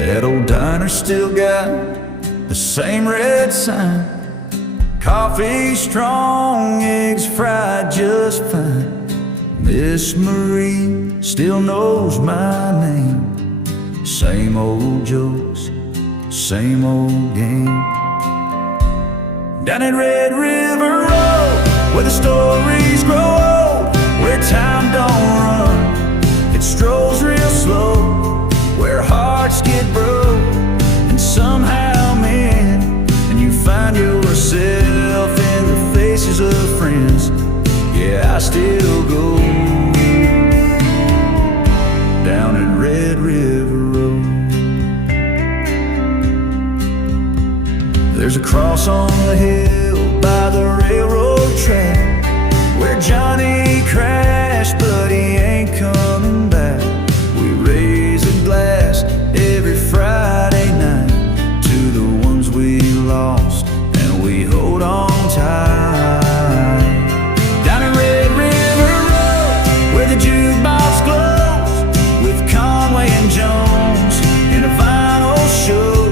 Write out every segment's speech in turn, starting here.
That old diner still got the same red sign. Coffee strong, eggs fried just fine. Miss Marie still knows my name. Same old jokes, same old game. Down at Red River Road, where the stories grow old, where time don't run, it strolls real slow, where hearts get broke and somehow mend, and you find yourself in the faces of friends. Yeah, I still go down at Red River Road. There's a cross on the hill by the railroad track where Johnny crashed, but he ain't coming back. We raise a glass every Friday night to the ones we lost, and we hold on tight. Down at Red River Road, where the jukebox glows with Conway and Jones in a vinyl show,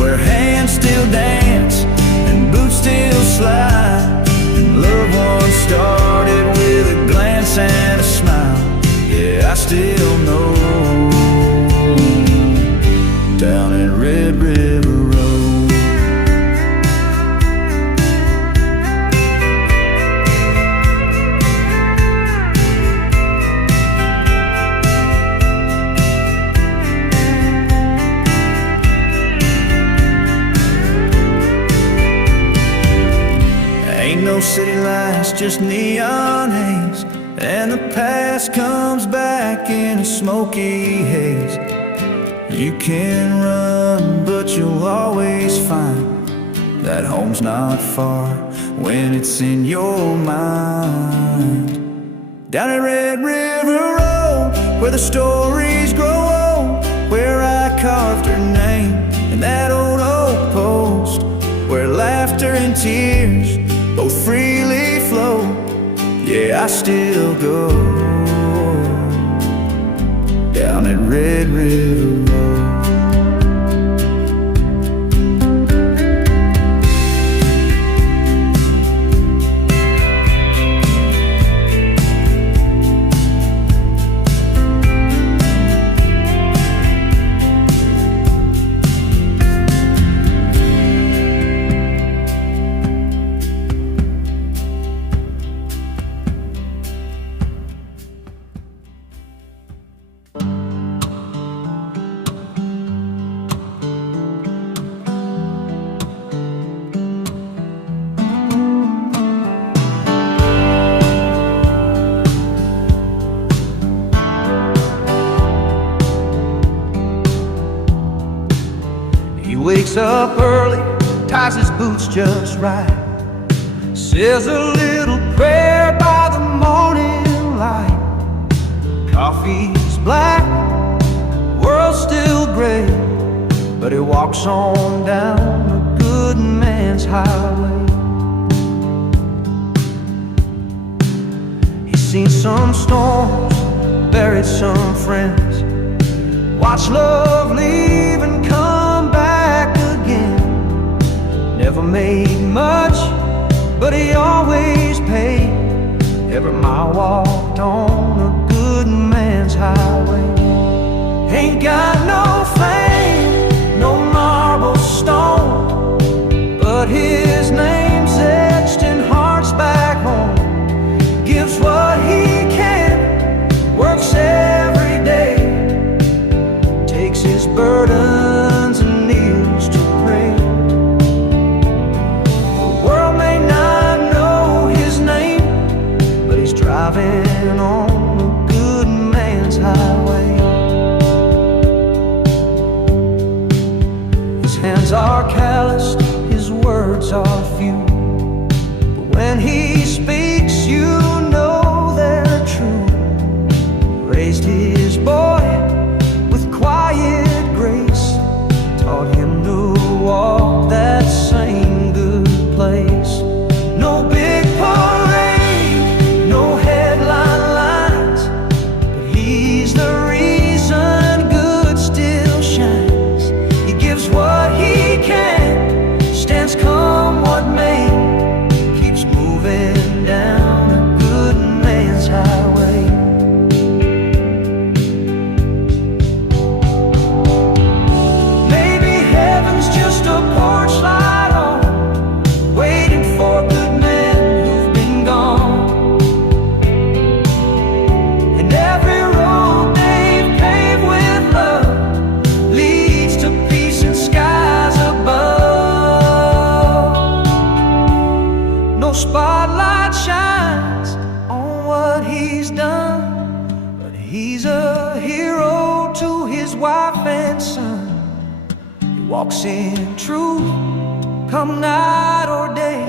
where hands still dance and boots still slide, and love once started with a glance and a smile. Yeah, I still know down at Red River Road. Ain't no city lights, just neon haze, and the past comes back in a smoky haze. You can run, but you'll always find that home's not far when it's in your mind. Down at Red River Road, where the stories grow old, where I carved her name in that old oak post, where laughter and tears both freely flow. Yeah, I still go down at Red River Road. Wakes up early, ties his boots just right, says a little prayer by the morning light. Coffee's black, world's still gray, but he walks on down a good man's highway. He's seen some storms, buried some friends, watched love leave and come back again. Never made much, but he always paid every mile walked on a good man's highway. Ain't got no fame, no marble stone, but his name's etched in hearts back home. Gives what he can, works every day, takes his burdens and kneels to pray. The world may not know his name, but he's driving on a good man's highway. His hands are calloused, his words are few, but when he speaks you know they're true. Raised his boy with quiet grace, taught him to walk that same good place. No big parade, no headline lines, but he's the reason good still shines. wife and son. He walks in truth, come night or day,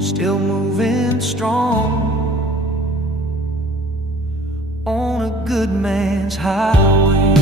still moving strong on a good man's highway.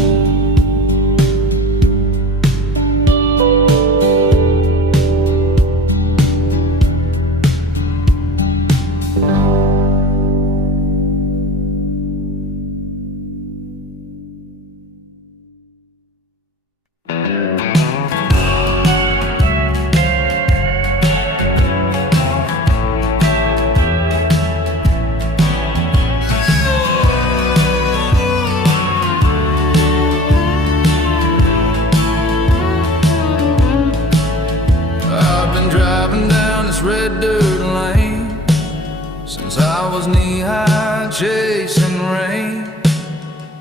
Red dirt lane since I was knee-high chasing rain.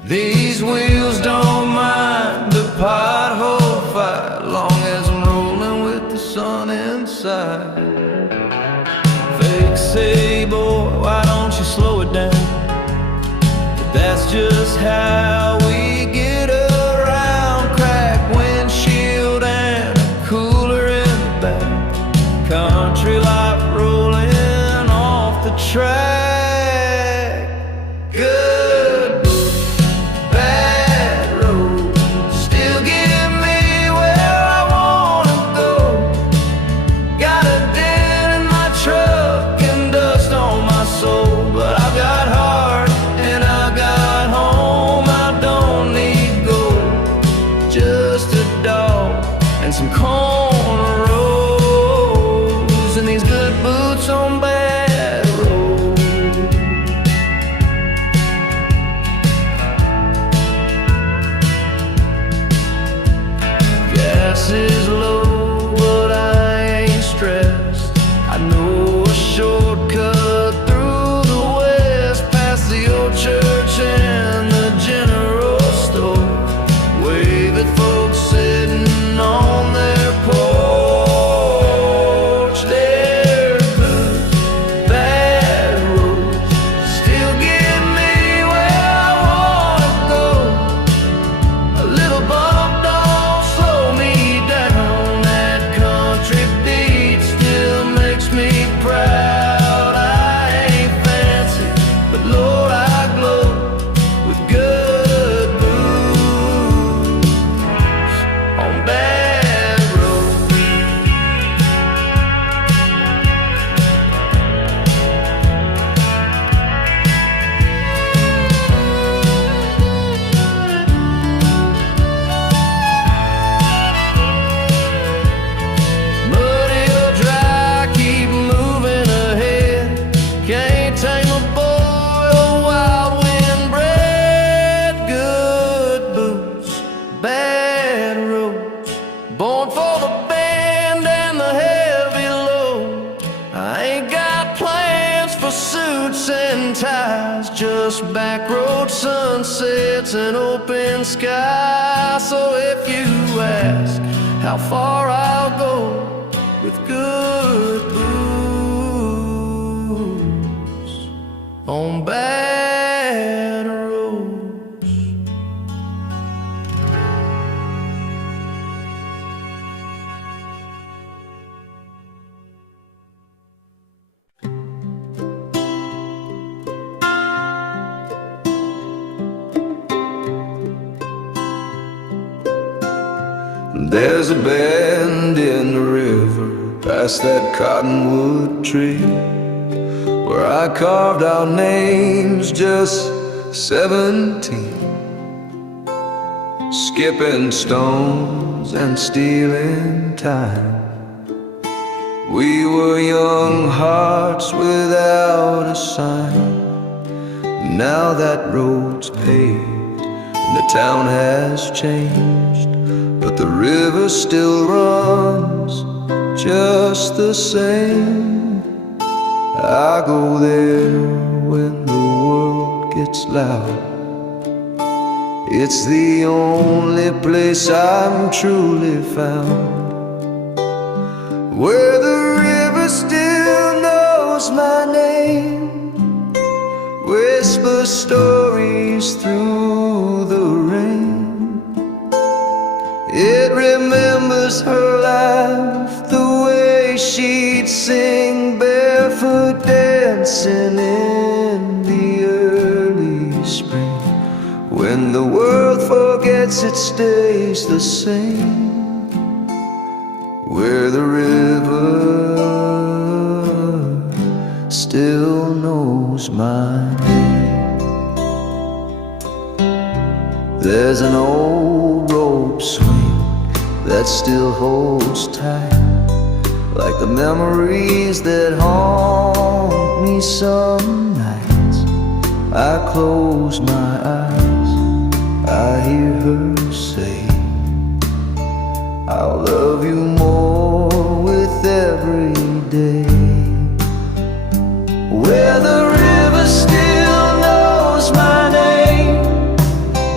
These wheels don't mind the pothole fight, long as I'm rolling with the sun inside. Folks say, boy, why don't you slow it down? But that's just how we get around. Cracked windshield and a cooler in the back. Country life rolling off the track. Good, bad road still get me where I wanna go. Got a dent in my truck and dust on my soul, but I've got heart and I've got home. I don't need gold, just a dog and some corner roads and these good boots on bad roads. Gas is low, but I ain't stressed. I know a shortcut through the west, past the old church and the general store, wave at folks sitting on their porch. They're good, bad roads still get me where I wanna go. A little bump don't slow me down. That country beat still makes me proud. I ain't fancy, but Lord, I glow with good boots on bad roads. Muddy or dry, keep moving ahead. Can't tame a boy, a wild wind bred. Good boots, bad roads, born for the bend and the heavy load. I ain't got plans for suits and ties, just back road sunsets and open sky. So if you ask how far I'll go with good boots on bad roads. There's a bend in the river past that cottonwood tree where I carved out names just 17, skipping stones and stealing time. We were young hearts without a sign. Now that road's paved and the town has changed, but the river still runs just the same. I go there when the world gets loud. It's the only place I'm truly found, where the river still knows my name, whispers stories through the rain. was her laugh, the way she'd sing barefoot dancing in the early spring. When the world forgets it stays the same, where the river still knows my name. There's an old rope swing that still holds tight, like the memories that haunt me some nights. I close my eyes, I hear her say, I'll love you more with every day. Where the river still knows my name,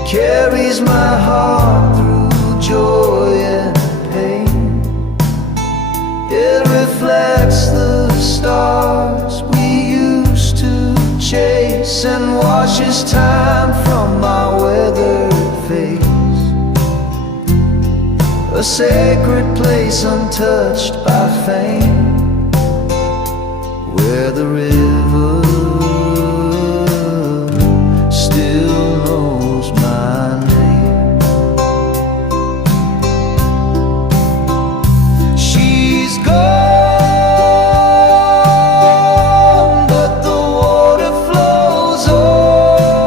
carries my heart through joy and pain. It reflects the stars we used to chase and washes time from my weathered face. A sacred place untouched by fame, where the river still knows my name. She's gone, but the water flows on,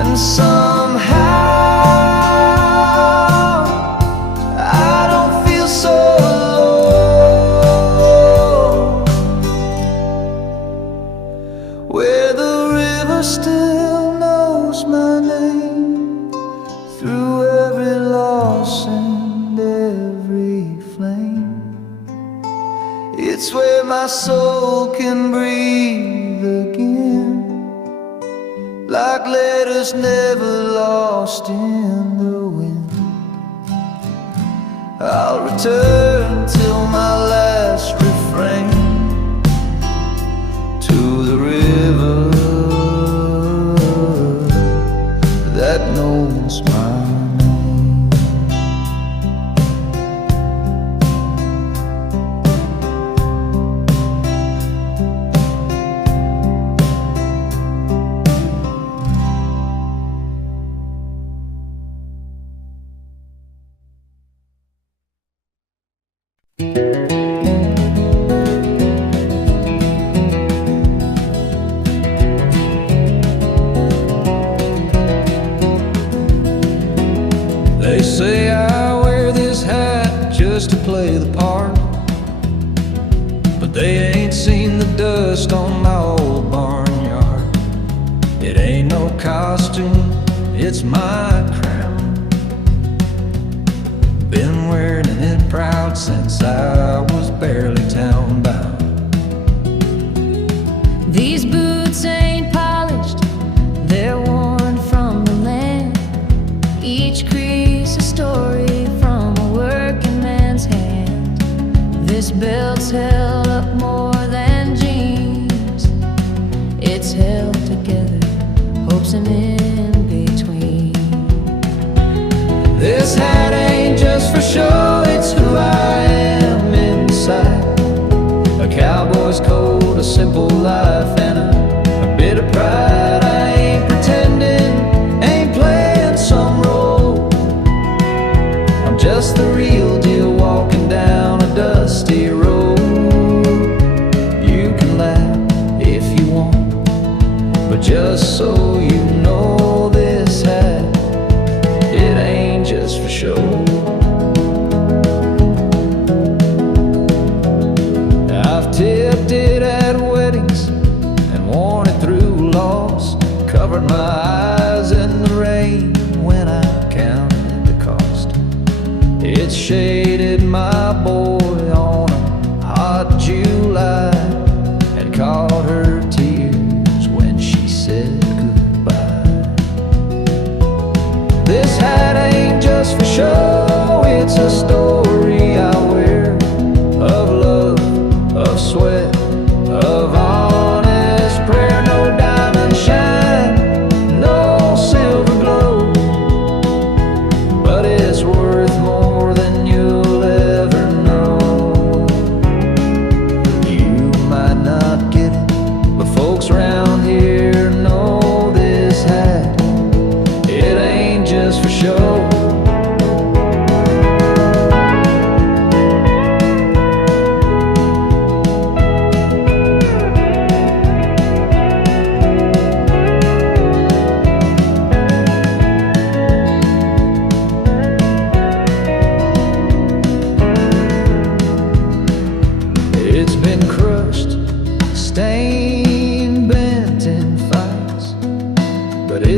and somehow I don't feel so alone. Where the river still knows my name, through every loss and every flame. It's where my soul can breathe again, like letters never lost in the wind. I'll return till my last refrain, to the river that knows my name. They say I wear this hat just to play the part, but they ain't seen the dust on my old barnyard. It ain't no costume, it's my crown. Been wearing it proud since I was barely town bound. These boots ain't polished, they're worn from the land. Each crease a story from a working man's hand. This belt's held up more than jeans, it's held together, hopes and in between. This hat ain't just for show, it's who I am inside. A cowboy's coat, a simple life, and a bit of pride. I ain't pretending, ain't playing some role. I'm just the real deal, walking down a dusty road. You can laugh if you want, but just so you know, this hat, it ain't just for show. I've tipped it at weddings and worn it through loss, covered my eyes in the rain when I counted the cost. It shaded my boy on a hot July and caught her tears when she said goodbye. This hat ain't just for show, it's a story I wear of love, of sweat, of honest prayer. No diamond shine, no silver glow,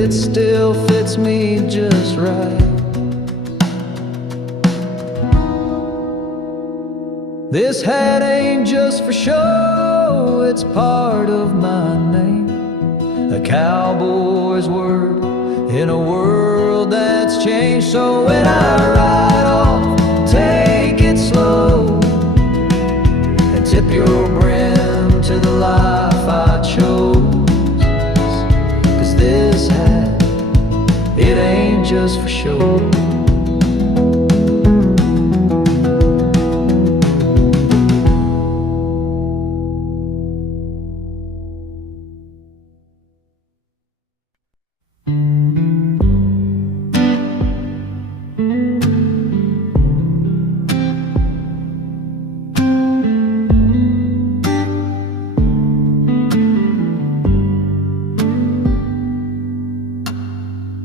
it still fits me just right. This hat ain't just for show, it's part of my name. A cowboy's word in a world that's changed. So when I ride off, take it slow and tip your brim to the life I chose. 'Cause this hat, it ain't just for show.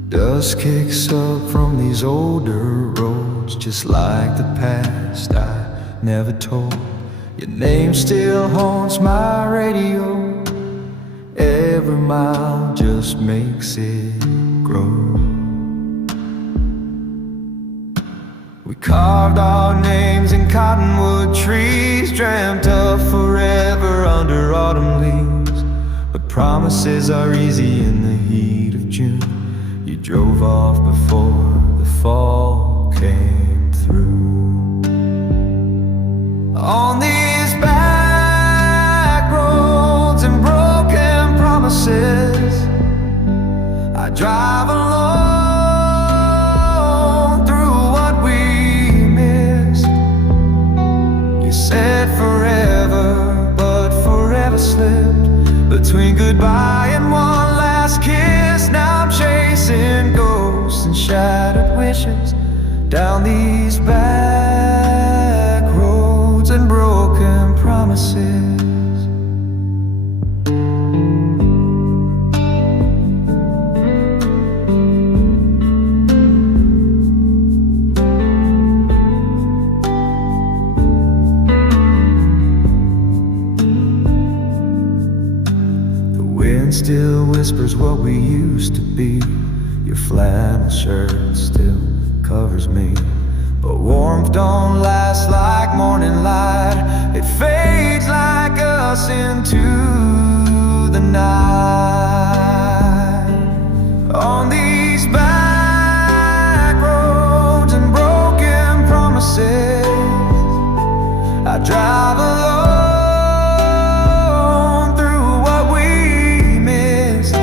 Dust kicks up from these older roads, just like the past I never told. Your name still haunts my radio. Every mile just makes it grow. We carved our names in cottonwood trees, dreamt of forever under autumn leaves. But promises are easy in the heat of June. You drove off before the fall came through. On these back roads and broken promises, I drive alone through what we missed. You said forever, but forever slipped between goodbye and one last kiss. Now I'm chasing ghosts and shattered wishes down these back roads and broken promises. The wind still whispers what we used to be. Your flannel shirt still covers me, but warmth don't last like morning light. It fades like us into the night. On these back roads and broken promises, I drive alone through what we missed.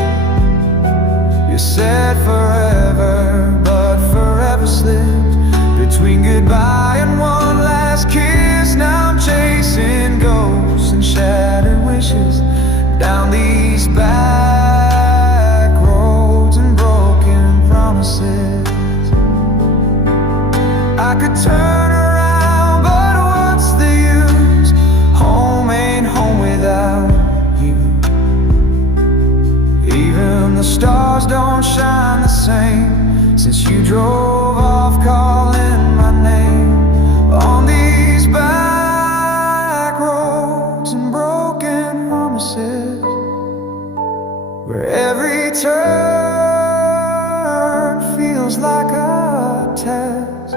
You said forever, but forever slipped between goodbye and one last kiss. Now I'm chasing ghosts and shattered wishes down these back roads and broken promises. I could turn around, but what's the use? Home ain't home without you. Even the stars don't shine the same since you drove off calling my name. On these back roads and broken promises, where every turn feels like a test,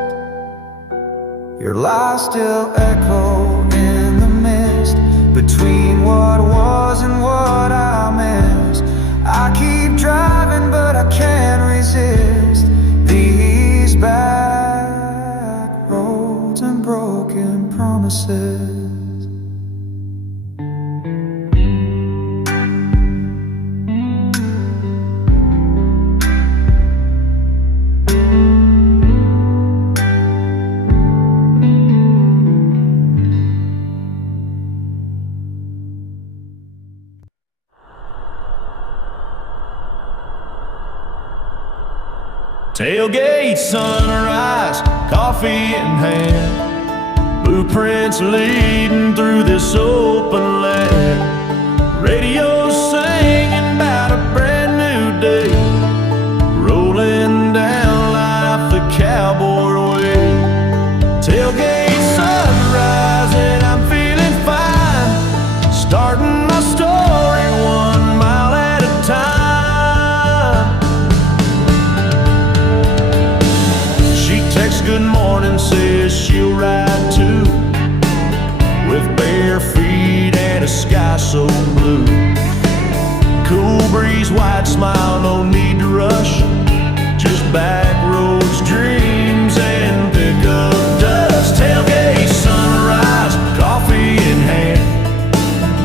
your lies still echo in the mist between what was and what I missed. I keep driving, but I can't resist these back roads and broken promises. Tailgate, sunrise, coffee in hand, blueprints leading through this open land. Radio singing about a brand new day, rolling down life the cowboy way. Tailgate, sunrise, and I'm feeling fine, starting my story 1 mile at a time. breeze, white smile, no need to rush. Just backroads, dreams, and pickup dust. Tailgate, sunrise, coffee in hand.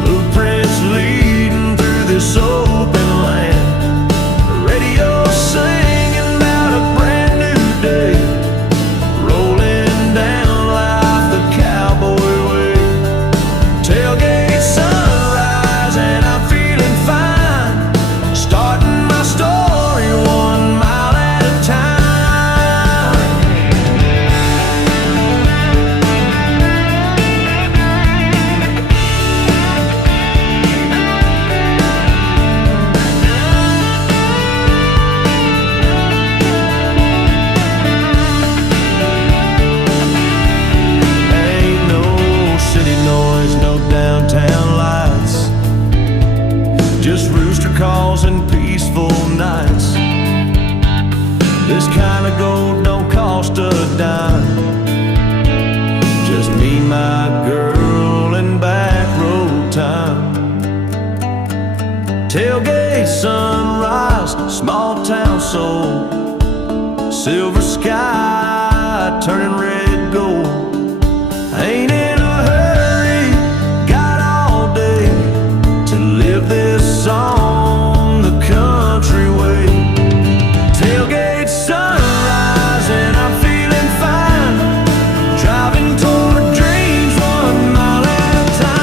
Blueprints leading through this open land. The radio singing about a brand new day. Rolling down life the cowboy way. Tailgate, sunrise, and I'm feeling fine. Starting my story 1 mile at a time. Ain't no city noise, no downtown lights. Just rooster calls and peaceful nights. This kind of gold don't cost a dime. Just me, my girl, and back road time. Tailgate, sunrise, small town soul. Silver sky turning red gold. Ain't in a hurry, got all day to live this song the country way. Tailgate, sunrise, and I'm feeling fine. Driving toward dreams 1 mile at a time.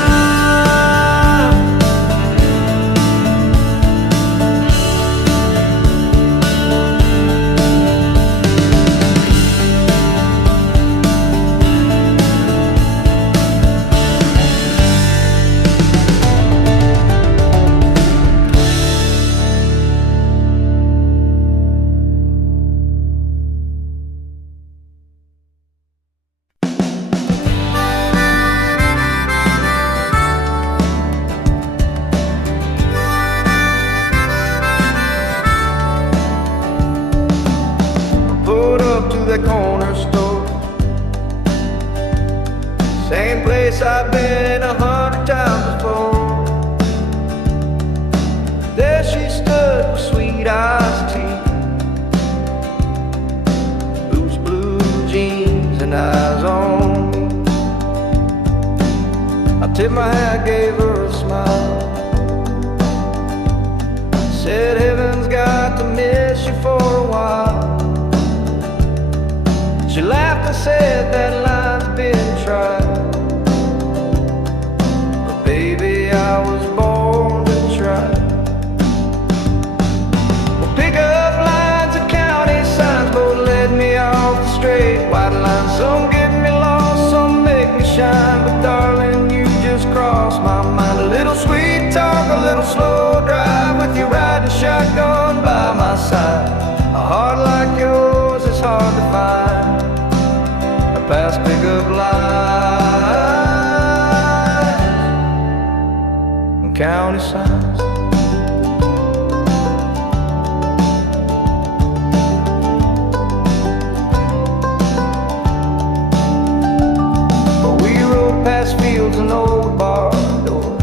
Pulled up to that corner store. Same place I've been 100 times before. There she stood with sweet iced tea, boots, blue jeans, and eyes on me. I tipped my hat, gave her a smile. Said heaven's got to miss you for a while. She laughed and said that line's been tried, but baby, I was born to try. Well, pick up lines and county signs both led me off the straight. White lines, some get me lost, some make me shine, but darling, you just crossed my mind. A little sweet talk, a little slow drive, with you riding shotgun by my side. A heart like yours is hard to find. Past pickup lines and county signs. But we rode past fields and old bar doors.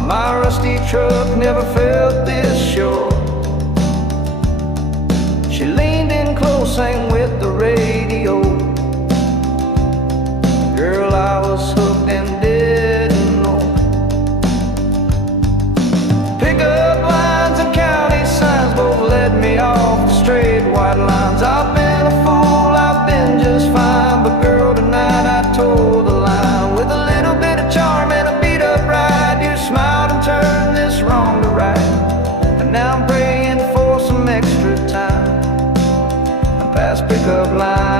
My rusty truck never felt this sure. She leaned in close, sang with the radio. Girl, I was hooked and didn't know. Pickup lines and county signs both led me off the straight. White lines, I've been a fool, I've been just fine, but girl, tonight I told the line. With a little bit of charm and a beat up ride, you smiled and turned this wrong to right. And now I'm praying for some extra time past pickup line.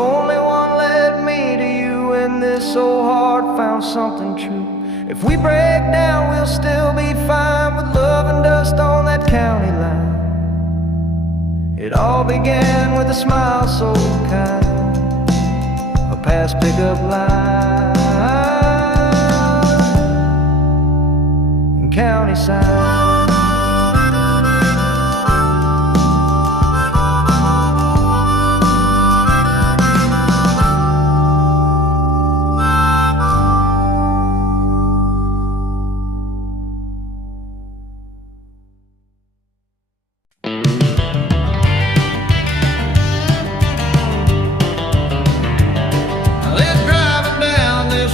only one led me to you, and this old heart found something true. If we break down, we'll still be fine, with love and dust on that county line. It all began with a smile so kind, a past pickup line, and county sign.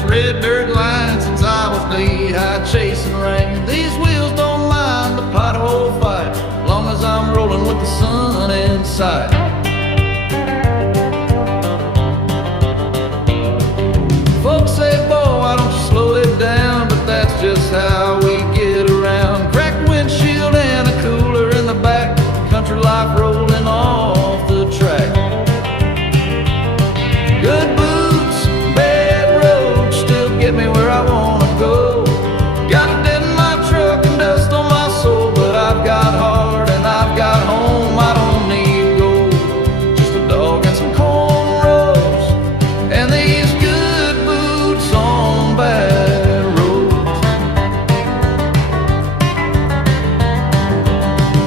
Red dirt line since I was knee-high chasing rain. These wheels don't mind the pothole fight, long as I'm rolling with the sun in sight. Folks say, boy, why don't you slow it down? But that's just how we get around. Cracked windshield and a cooler in the back, country life rolling off the track. Good boots, get me where I wanna go. Got a dent in my truck and dust on my soul, but I've got heart and I've got home. I don't need gold, just a dog and some cornrows, and these good boots on bad roads.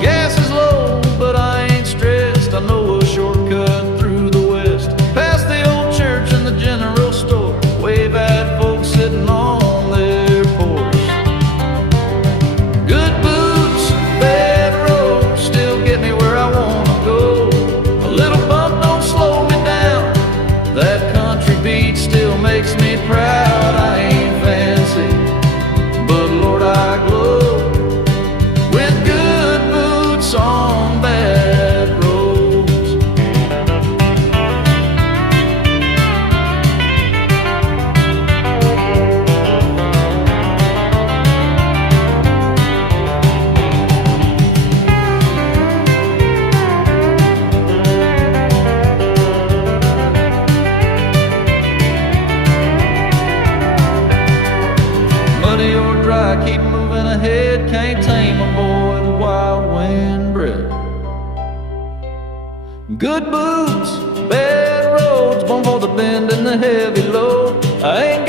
Gas is low, but I ain't stressed. I know a shortcut through the west, past the old church and the general store. Wave at folks sitting on their porch. Good boots, bad roads, still get me where I wanna go. A little bump don't slow me down, that country beat still makes me proud. I ain't fancy, but Lord, I glow with good boots on bad roads. Muddy or dry, keep moving ahead, can't tame a boy the wild wind bred. Good boots, bad roads, born for the bend and the heavy load. I ain't